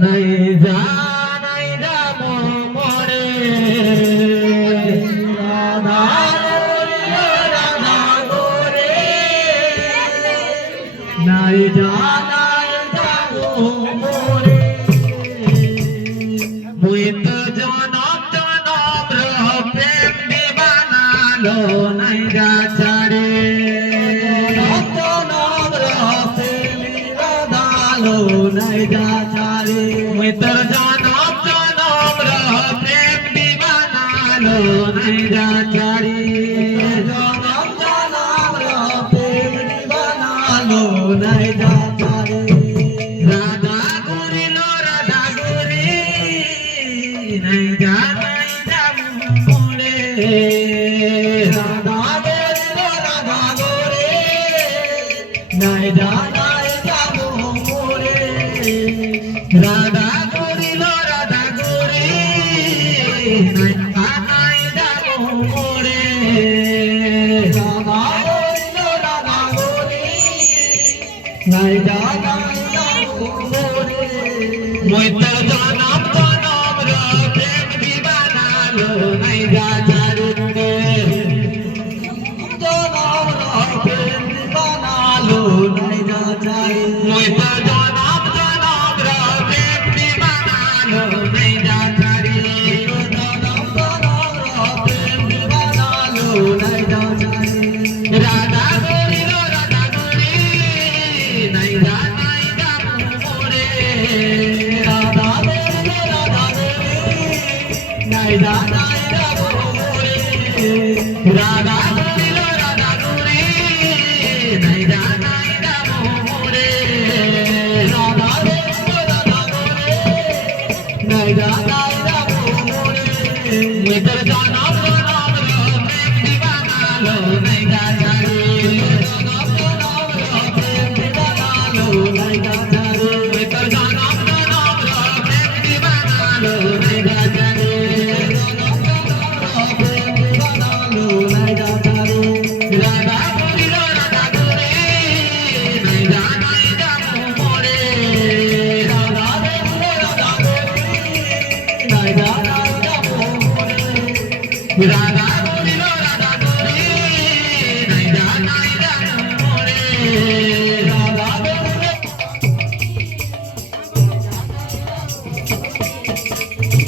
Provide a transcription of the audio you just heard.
নাই জানাই রাম মরে রাধা রাধা গোরে নাই জানাই রাম মরে মুই তো জনম জনম প্রেম দিবানালো নাই গা ছাড়ে নাই যা ছাড়ে মুই তোর জনম জনম প্রেম দিবানালো নাই যা ছাড়ে জনম জনম প্রেম দিবানালো নাই যা ছাড়ে রাধা করিল রাধা করি নাই যা মোরে রাধা করিল রাধা করি নাই যা রাধা করিল রাধা করি নাই যাবো মোরে রাধা করিল রাধা করি নাই যাবো মোরে মই তোর জনম জনম প্রেম দিবানালো নাই যা ছাড়ে জনম প্রেম দিবানালো নাই যা ছাড়ে মই তোর রাধা করিল রাধা করি নাই জানাই যাবো মোরে রাধা করিল রাধা করি নাই জানাই যাবো মোরে রাধা করিল রাধা করি নাই জানাই যাবো মোরে রাধা করিল রাধা করি নাই জানাই যাবো মোরে মিতর জনম জনম প্রেম দিবানালো নাই গা ছাড়ে জনম জনম প্রেম দিবানালো নাই গা ছাড়ে মিতর জনম জনম প্রেম দিবানালো নাই গা ছাড়ে জনম জনম প্রেম দিবানালো নাই গা ছাড়ে রাধা করিল রাধা করি নাই জানাই যাবো মোরে রাধা করিল রাধা করি নাই জানাই যাবো মোরে রাধা